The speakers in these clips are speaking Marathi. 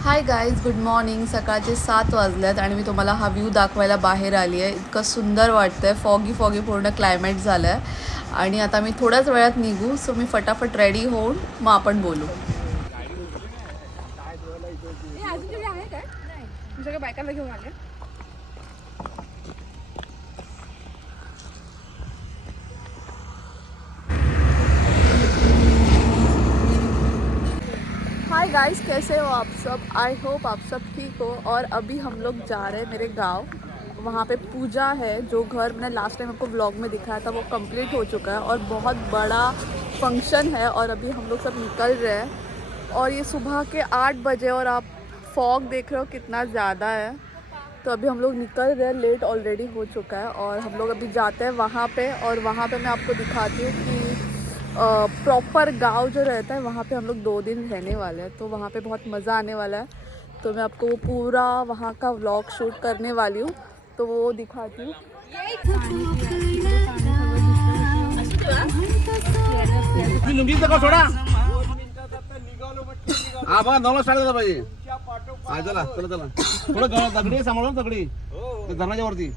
Hi guys, good morning. सकाळचे 7 वाजल्यात आणि मी तुम्हाला हा व्ह्यू दाखवायला बाहेर आली आहे. इतकं सुंदर वाटतं आहे. फॉगी पूर्ण क्लायमेट झालं आहे आणि आता मी थोड्याच वेळात निघू. सो मी फटाफट रेडी होऊन मग आपण बोलू. बायकाला घेऊन आले. हाय गाइस, कैसे हो आप सब? आई होप आप सब ठीक हो. और अभी हम लोग जा रहे हैं मेरे गांव. वहाँ पे पूजा है. जो घर मैंने लास्ट टाइम आपको व्लॉग में दिखाया था वो कंप्लीट हो चुका है और बहुत बड़ा फंक्शन है. और अभी हम लोग सब निकल रहे हैं और ये सुबह के 8 बजे और आप फॉग देख रहे हो कितना ज़्यादा है. तो अभी हम लोग निकल रहे हैं. लेट ऑलरेडी हो चुका है और हम लोग अभी जाते हैं वहाँ पे. और वहाँ पे मैं आपको दिखाती हूँ कि प्रॉपर गांव जो रहता है वहाँ पे हम लोग 2 दिन रहने वाले हैं. तो वहाँ पे बहुत मज़ा आने वाला है. तो मैं आपको वो पूरा वहाँ का व्लॉग शूट करने वाली हूँ. तो वो दिखाती हूँ. दगडी सांभाळून दगडी धरणाच्या वरती.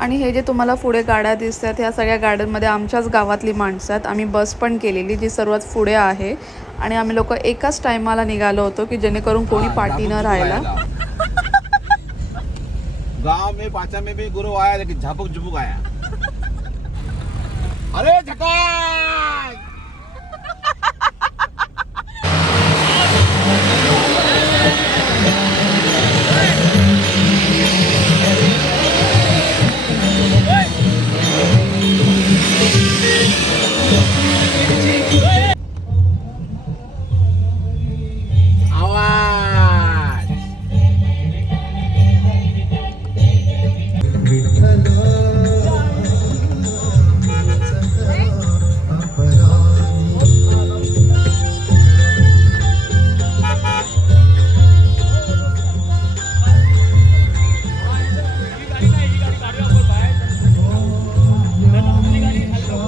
आणि हे जे तुम्हाला पुढे गाड्या दिसतात ह्या सगळ्या गाड्यांमध्ये आमच्याच गावातली माणसं आहेत. आम्ही बस पण केलेली जी सर्वात पुढे आहे आणि आम्ही लोक एकाच टायमाला निघालो होतो की जेणेकरून कोणी पाठी न राहायला. गांव में पाचा में भी गुरु आया लेकिन झापक झुपक आया. अरे झकास.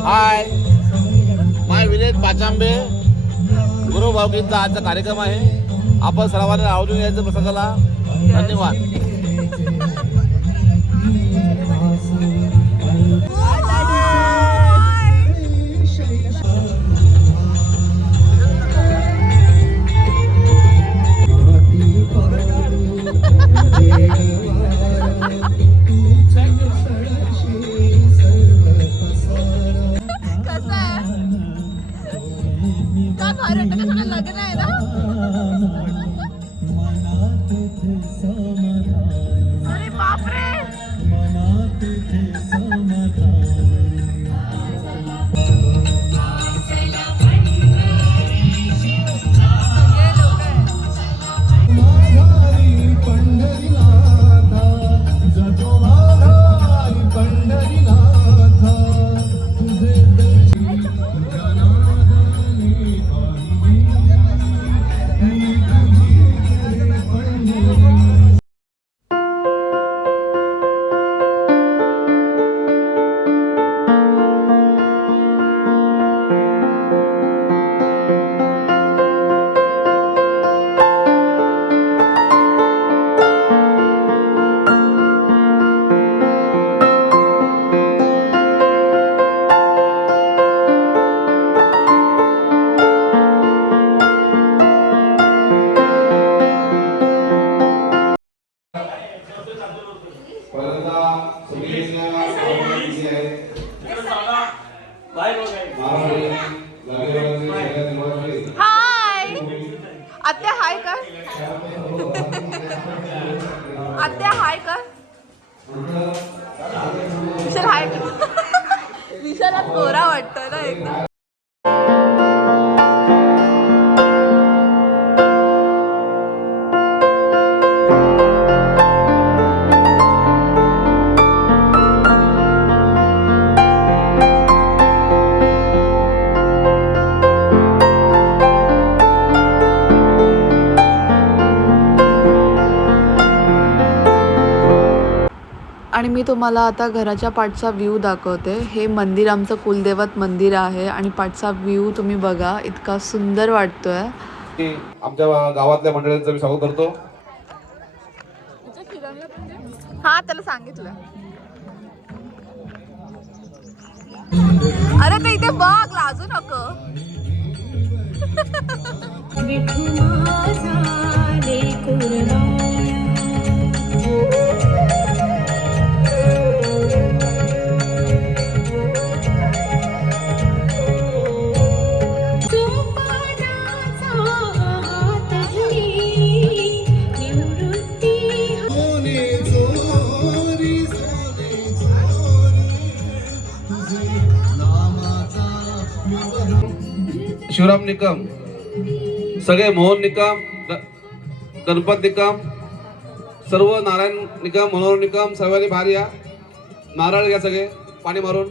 हाय, माय विलेज पाचांबे गुरु भाऊकींचा आजचा कार्यक्रम आहे. आपण सर्वांना आवर्जून यायचं प्रसंगाला. धन्यवाद. लग्न आहे ना. आणि मी तुम्हाला आता घराच्या पाठचा व्ह्यू दाखवते. हे मंदिर आमचं कुलदैवत मंदिर आहे आणि पाठचा व्ह्यू तुम्ही बघा, इतका सुंदर वाटतोय. आमच्या गावातल्या मंडळींचं मी स्वागत करतो. हा त्याला सांगितलं. अरे ते इथे बघ, लाजू नको. शिवराम निकम, सगळे मोहन निकम, गणपत निकम, सर्व नारायण निकम, मनोहर निकम, सर्वांनी बाहेर या. नारळ घ्या सगळे पाणी मारून.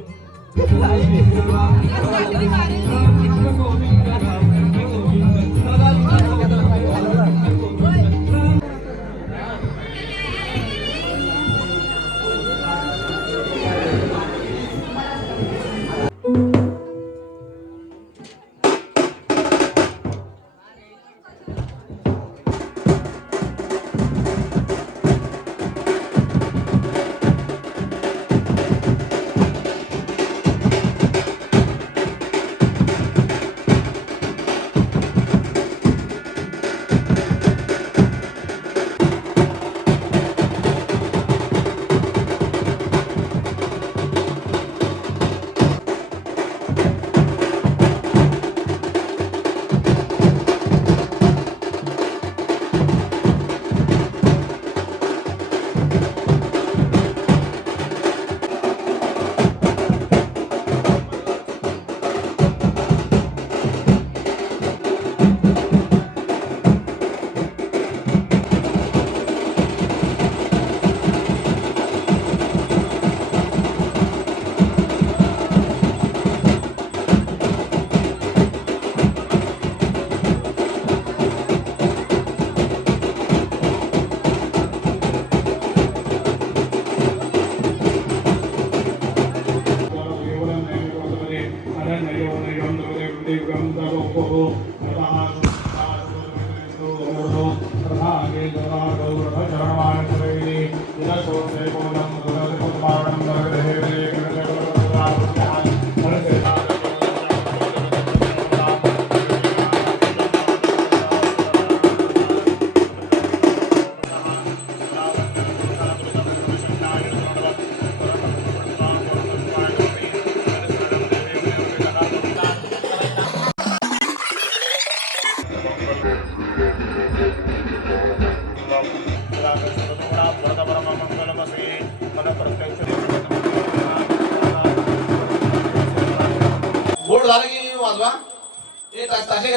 बोर्ड झालं की वाजवा.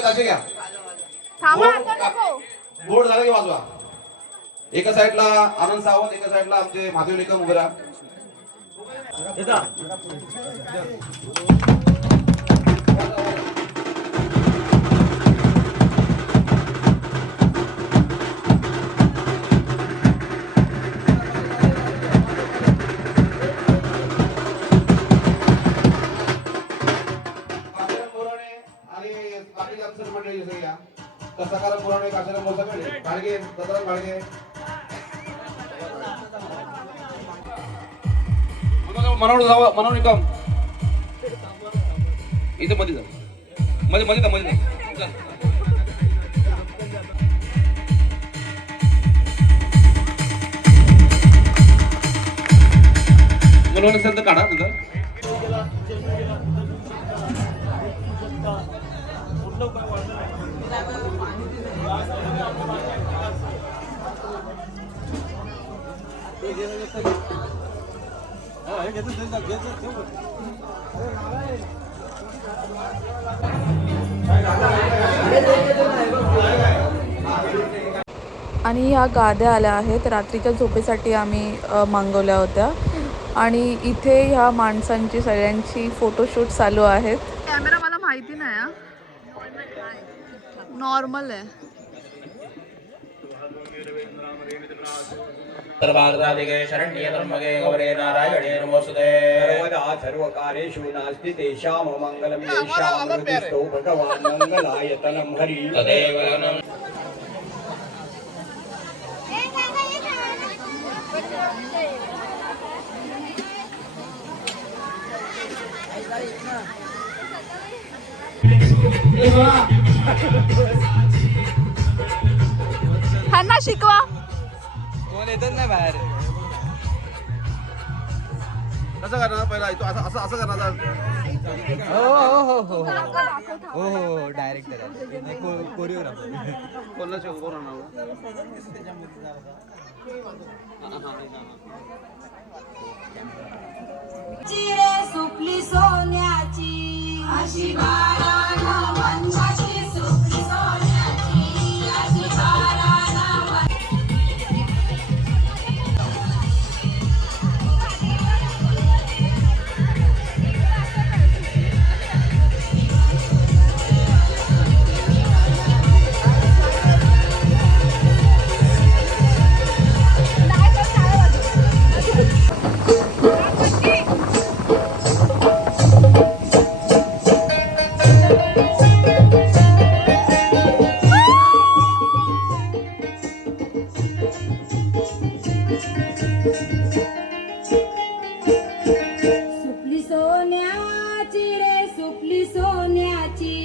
ताशे घ्या. बोर्ड झालं की वाजवा. एका साईडला आनंद सावंत, एका साईडला आमचे महादेव निकम उभे राहा. सकाराम पुराणे काशाराम मोसकडे गाडगे दत्तराम गाडगे मनोहर निकम इथे मध्ये जा. मध्ये मनोहर असेल तर काढा नंतर. आणि ह्या गाद्या आल्या आहेत, रात्रीच्या झोपेसाठी आम्ही मागवल्या होत्या. आणि इथे ह्या माणसांची सगळ्यांची फोटोशूट चालू आहेत. कॅमेरा मला माहिती नाही, नॉर्मल आहे. सर्वार्धाधिके शरण्ये त्र्यम्बके गौरी नारायणे नमोस्तुते। सर्वदा सर्वकार्येषु नास्ति तेषां मङ्गलं येषां हृदिस्थो भगवान् मङ्गलायतनं हरि तदेव नमः। ह्यांना शिकवा. कोण येतच नाही बाहेर. कसं करणार पहिला इथं असं असं असं करणार हो हो हो हो हो हो डायरेक्टर कोरिओग्राफर. कोणाला शिकवू कोण आणणार चिरे सुपली सोन्याची अशी बाराना वंशाची सुपली सोन्याची अशी बाराना सुपली सोन्याची रे सुपली सोन्याची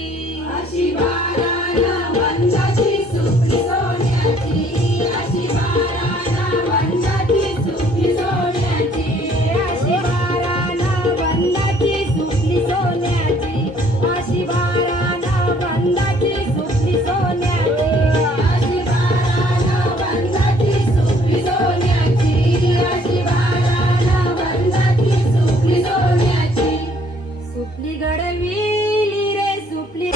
अशी बाराना वंशाची सुपली सोन्याची अशी बाराना वंशाची सुपली सोन्याची अशी बाराना वंशाची सुपली सोन्याची अशी बाराना वंशाची सुपली सोन्याची अशी बाराना वंशाची सुपली सोन्याची अशी बाराना वंशाची सुपली सोन्याची सुपली घडविली रे सुपली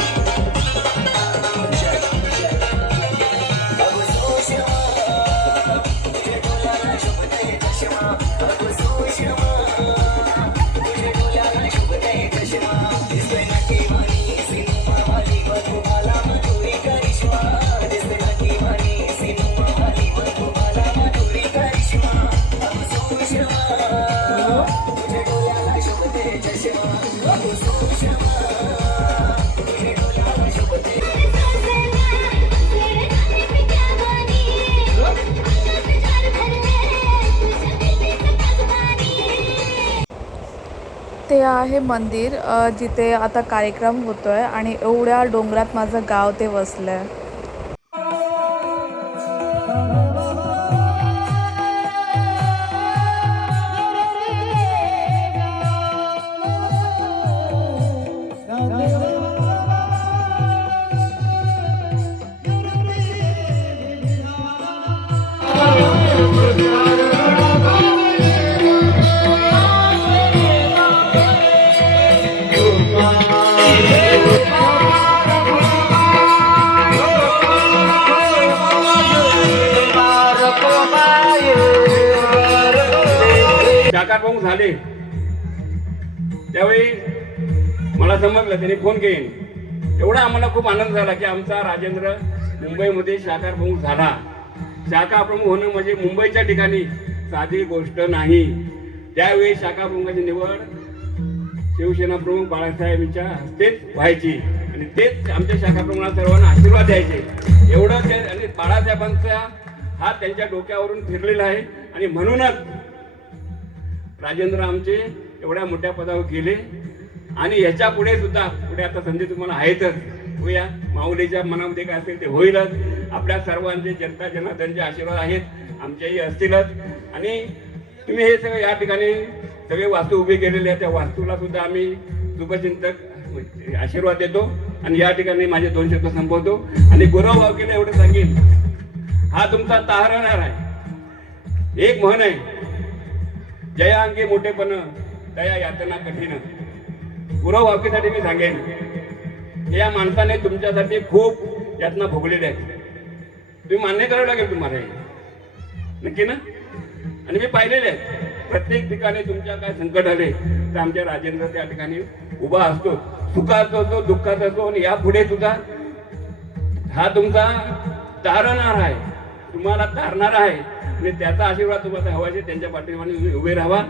ते आहे मंदिर जिथे आता कार्यक्रम होतोय आणि एवढ्या डोंगरात माझं गाव ते वसलंय. शाखा प्रमुख झाले त्यावेळी मला समजलं त्याने फोन केले. एवढा आम्हाला खूप आनंद झाला की आमचा राजेंद्र मुंबईमध्ये शाखा प्रमुख झाला. शाखा प्रमुख होणं म्हणजे मुंबईच्या ठिकाणी साधी गोष्ट नाही. त्यावेळी शाखा प्रमुखाची निवड शिवसेना प्रमुख बाळासाहेबांच्या हस्तेच व्हायची आणि तेच आमच्या शाखा प्रमुखांना सर्वांना आशीर्वाद द्यायचे. एवढं ते आणि बाळासाहेबांचा हात त्यांच्या डोक्यावरून फिरलेला आहे आणि म्हणूनच राजेंद्र आमचे एवढ्या मोठ्या पदावर गेले आणि ह्याच्या पुढे सुद्धा पुढे आता संधी तुम्हाला आहेतच. होऊया माऊलीच्या मनामध्ये काय असेल ते होईलच. आपल्या सर्वांचे जनता जनार्दनचे आशीर्वाद आहेत आमच्याही असतीलच. आणि तुम्ही हे सगळे या ठिकाणी सगळे वास्तू उभे केलेले आहेत त्या वास्तूला सुद्धा आम्ही शुभचिंतक आशीर्वाद देतो. आणि या ठिकाणी माझे 2 शब्द संपवतो आणि गुरव भावकीला एवढं सांगेन हा तुमचा तारणहार आहे. एक म्हण आहे जया अंगे मोठेपण दया यातना कठीण. गुरव भावकीसाठी मी सांगेन या माणसाने तुमच्यासाठी खूप यातना भोगलेल्या आहेत. तुम्ही मान्य करावं लागेल तुम्हाला हे नक्की ना. आणि मी पाहिलेले आहेत प्रत्येक ठिकाणी तुमच्या काय संकट आले तर आमच्या राजेंद्र त्या ठिकाणी उभा असतो. सुखात असतो दुःखात असतो आणि यापुढे सुद्धा हा तुमचा तारणहार आहे. तुम्हाला तारणार आहे आणि त्याचा आशीर्वाद तुम्हाला हवा आहे. त्यांच्या पाठीमागे तुम्ही उभे राहा.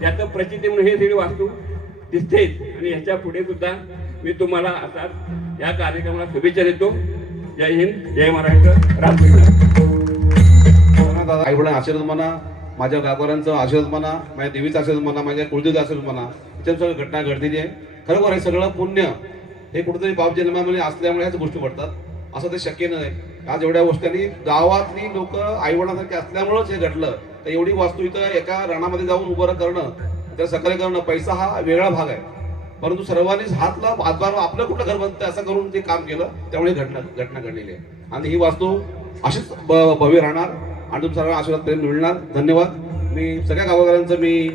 त्याचं प्रचिती म्हणून हे सगळी वास्तू दिसतेच. आणि ह्याच्या पुढे सुद्धा मी तुम्हाला आता या कार्यक्रमाला शुभेच्छा देतो. जय हिंद, जय महाराष्ट्र, रामकृष्ण. आई वडिलांचा आशीर्वाद म्हणा, माझ्या गावकऱ्यांचा आशीर्वाद म्हणा, माझ्या देवीचा आशीर्वाद म्हणा, माझ्या कुलदेवीचा आशीर्वाद म्हणा, त्याच्यात सगळं घटना घडलेली आहे. खरोखर हे सगळं पुण्य हे कुठेतरी बाप जन्मामध्ये असल्यामुळे ह्याच गोष्टी घडतात. असं ते शक्य नाही. आज एवढ्या गोष्टी गावातली लोक आईवडिलांसारखी असल्यामुळेच हे घडलं. तर एवढी वास्तू इथं एका रानामध्ये जाऊन उभं करणं, त्या सकाळी करणं, पैसा हा वेगळा भाग आहे. परंतु सर्वांनीच हातभार आपलं कुठलं घर बनतं असं करून ते काम केलं, त्यामुळे घटना घडलेली आहे. आणि ही वास्तू अशीच भव्य राहणार आणि तुमचा सगळा आशीर्वाद प्रेम मिळणार. धन्यवाद. मी सगळ्या गावकऱ्यांचं मी